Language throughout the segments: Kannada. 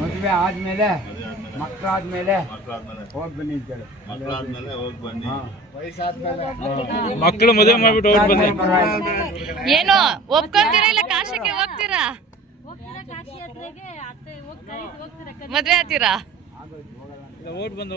ಮದುವೆ ಆದ್ಮೇಲೆ ಮಕ್ಕಳಾದ್ಮೇಲೆ ಹೋಗಿ ಬನ್ನಿ ಅಂತೇಳಿ. ಮಕ್ಕಳು ಮದುವೆ ಮಾಡ್ಬಿಟ್ಟು ಹೋಗಿ ಬನ್ನಿ. ಏನು ಒಪ್ಕೊಂತೀರಾ ಇಲ್ಲ ಕಾಶಿಗೆ ಹೋಗ್ತೀರಾ? ಮದ್ವೆ ಆಗ್ತೀರಾ? ಓಟ್ ಬಂದು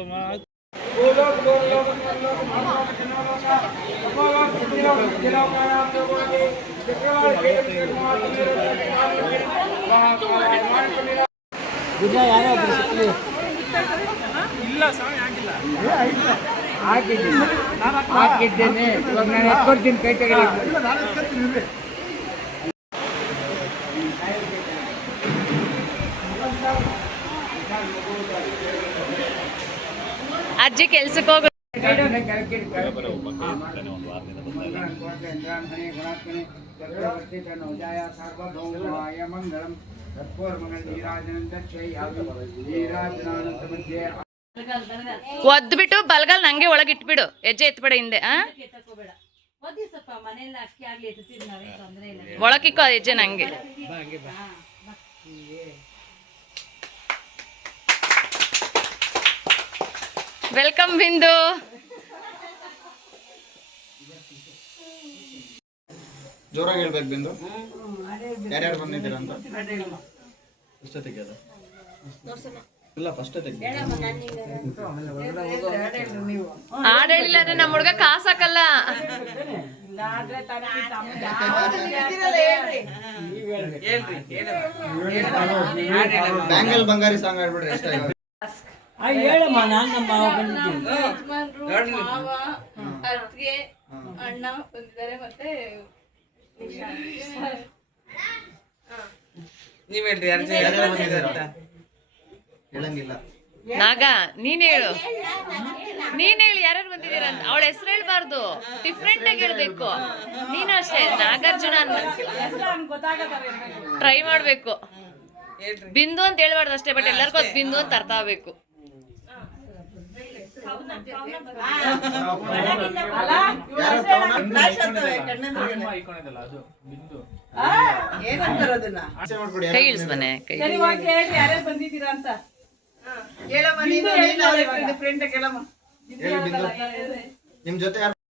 ಹಾಕಿದ್ದೇನೆ. ಇವಾಗ ನಾನು ಎತ್ಕೊಡ್ತೀನಿ, ಕೈ ತೆಗೆದು ಅಜ್ಜಿ ಕೆಲ್ಸಕ್ಕೆ ಹೋಗ. ಒದ್ಬಿಟ್ಟು ಬಲ್ಗಲ್ ನಂಗೆ ಒಳಗೆ ಇಟ್ಬಿಡು, ಹೆಜ್ಜೆ ಎತ್ಬೇಡ ಹಿಂದೆ. ಒಳಗಿಕ್ಕೋ ಹೆಜ್ಜೆ ನಂಗೆ. ವೆಲ್ಕಮ್ ಬಿಂದು. ಜೋರಾಗಿ ಹೇಳ್ಬೇಕು ಬಿಂದು. ಯಾರ್ಯಾರು ಬಂದಿದ್ದೀರಾ ಅಂತ ಫಸ್ಟ್ ತೆಗೆಯೋದು ಇಲ್ಲ, ಫಸ್ಟ್ ತೆಗೆದು ಹಾಡು ಹೇಳಿಲ್ಲ ಅಂದ್ರೆ ನಮ್ಮ ಹುಡುಗ ಕಾಸು ಹಾಕಲ್ಲ. ಬ್ಯಾಂಗಲ್ ಬಂಗಾರಿ ಸಾಂಗ್ ಆಡ್ಬಿಡ್ರಿ. ಎಷ್ಟ ಹೇಳಮ್ಮ, ನಾನು ನಮ್ಮ ಅತ್ತಿಗೆ ಅಣ್ಣ ಬಂದಿದ್ದಾರೆ, ಮತ್ತೆ ನೀವ್ ಹೇಳ್ರಿ ಯಾರು ಬಂದಿದ್ದಾರೆ ಹೇಳಂಗಿಲ್ಲ. ನಾಗ ನೀನ್ ಹೇಳು, ನೀನ್ ಹೇಳಿ ಯಾರ್ಯಾರು ಬಂದಿದ್ದೀರ ಅಂತ. ಅವಳ ಹೆಸರು ಹೇಳ್ಬಾರ್ದು, ಡಿಫ್ರೆಂಟ್ ಆಗಿ ಹೇಳ್ಬೇಕು. ನೀನು ಅಷ್ಟೇ ನಾಗಾರ್ಜುನ ಟ್ರೈ ಮಾಡ್ಬೇಕು. ಬಿಂದು ಅಂತ ಹೇಳ್ಬಾರ್ದು ಅಷ್ಟೇ, ಬಟ್ ಎಲ್ಲರಿಗೂ ಅದು ಬಿಂದು ಅಂತ ಅರ್ಥ ಆಗ್ಬೇಕು. ಕೈ ಇಳಿಸ್ಬನೆ, ಕೈ ಯಾರ್ಯಾರು ಬಂದಿದ್ದೀರಾ ಅಂತ ನಿಮ್ ಜೊತೆ